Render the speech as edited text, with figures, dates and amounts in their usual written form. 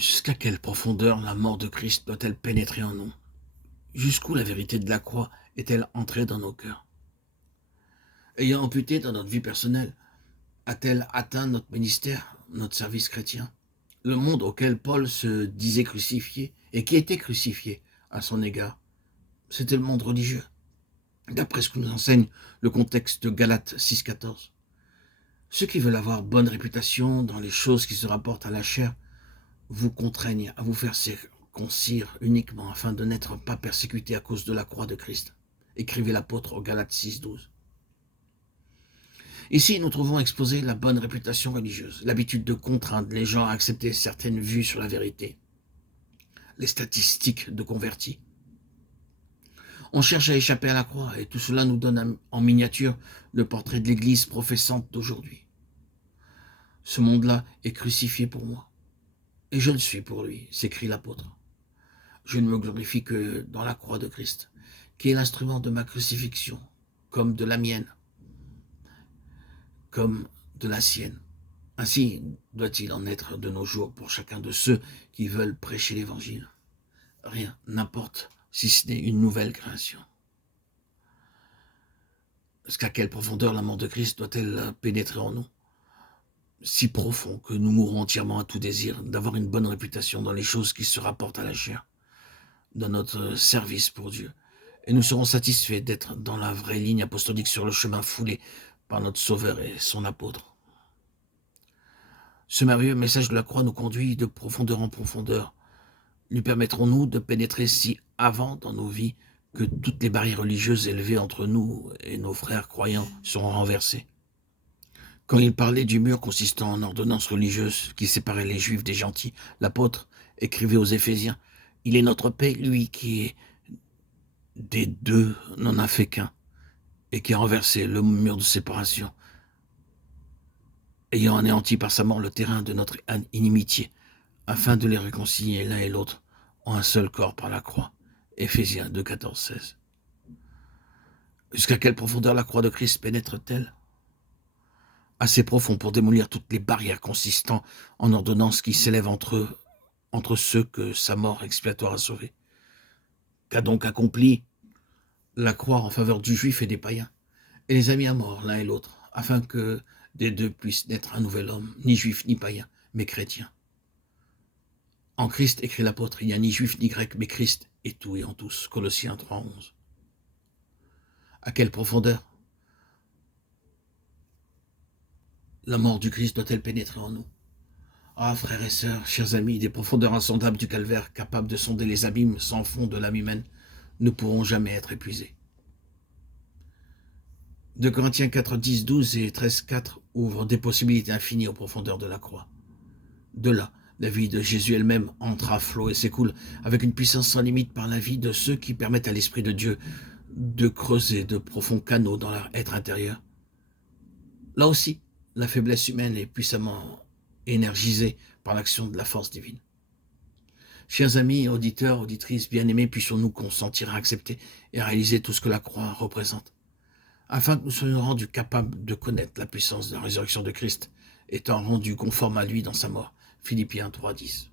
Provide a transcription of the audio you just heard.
Jusqu'à quelle profondeur la mort de Christ doit-elle pénétrer en nous? Jusqu'où la vérité de la croix est-elle entrée dans nos cœurs? Ayant amputé dans notre vie personnelle, a-t-elle atteint notre ministère, notre service chrétien? Le monde auquel Paul se disait crucifié et qui était crucifié à son égard, c'était le monde religieux. D'après ce que nous enseigne le contexte de Galates 6,14. Ceux qui veulent avoir bonne réputation dans les choses qui se rapportent à la chair vous contraignent à vous faire circoncire uniquement afin de n'être pas persécutés à cause de la croix de Christ. Écrivait l'apôtre aux Galates 6,12. Ici, nous trouvons exposée la bonne réputation religieuse, l'habitude de contraindre les gens à accepter certaines vues sur la vérité, les statistiques de convertis. On cherche à échapper à la croix et tout cela nous donne en miniature le portrait de l'Église professante d'aujourd'hui. Ce monde-là est crucifié pour moi et je le suis pour lui, s'écrie l'apôtre. Je ne me glorifie que dans la croix de Christ, qui est l'instrument de ma crucifixion, comme de la mienne, comme de la sienne. Ainsi doit-il en être de nos jours pour chacun de ceux qui veulent prêcher l'Évangile. Rien n'importe si ce n'est une nouvelle création. Jusqu'à quelle profondeur la mort de Christ doit-elle pénétrer en nous? Si profond que nous mourrons entièrement à tout désir d'avoir une bonne réputation dans les choses qui se rapportent à la chair, dans notre service pour Dieu. Et nous serons satisfaits d'être dans la vraie ligne apostolique sur le chemin foulé par notre Sauveur et son apôtre. Ce merveilleux message de la croix nous conduit de profondeur en profondeur. Lui permettrons-nous de pénétrer si avant dans nos vies que toutes les barrières religieuses élevées entre nous et nos frères croyants seront renversées? Quand il parlait du mur consistant en ordonnances religieuses qui séparaient les Juifs des gentils, l'apôtre écrivait aux Éphésiens: « Il est notre paix, lui qui est des deux n'en a fait qu'un, et qui a renversé le mur de séparation, ayant anéanti par sa mort le terrain de notre inimitié, afin de les réconcilier l'un et l'autre en un seul corps par la croix. » Éphésiens 2, 14, 16. Jusqu'à quelle profondeur la croix de Christ pénètre-t-elle? Assez profond pour démolir toutes les barrières consistant en ordonnances qui s'élèvent entre ceux que sa mort expiatoire a sauvés. Qu'a donc accompli la croix en faveur du juif et des païens, et les a mis à mort l'un et l'autre, afin que des deux puisse naître un nouvel homme, ni juif ni païen, mais chrétien. En Christ, écrit l'apôtre, il n'y a ni juif ni grec, mais Christ est tout et en tous. Colossiens 3, 11. À quelle profondeur la mort du Christ doit-elle pénétrer en nous? Ah, frères et sœurs, chers amis, des profondeurs insondables du calvaire, capables de sonder les abîmes sans fond de l'âme humaine, ne pourront jamais être épuisés. 2 Corinthiens 4, 10, 12 et 13, 4 ouvrent des possibilités infinies aux profondeurs de la croix. De là, la vie de Jésus elle-même entre à flot et s'écoule avec une puissance sans limite par la vie de ceux qui permettent à l'Esprit de Dieu de creuser de profonds canaux dans leur être intérieur. Là aussi, la faiblesse humaine est puissamment énergisée par l'action de la force divine. Chers amis, auditeurs, auditrices bien-aimés, puissions-nous consentir à accepter et à réaliser tout ce que la croix représente, afin que nous soyons rendus capables de connaître la puissance de la résurrection de Christ, étant rendus conformes à lui dans sa mort. Philippiens 3, 10.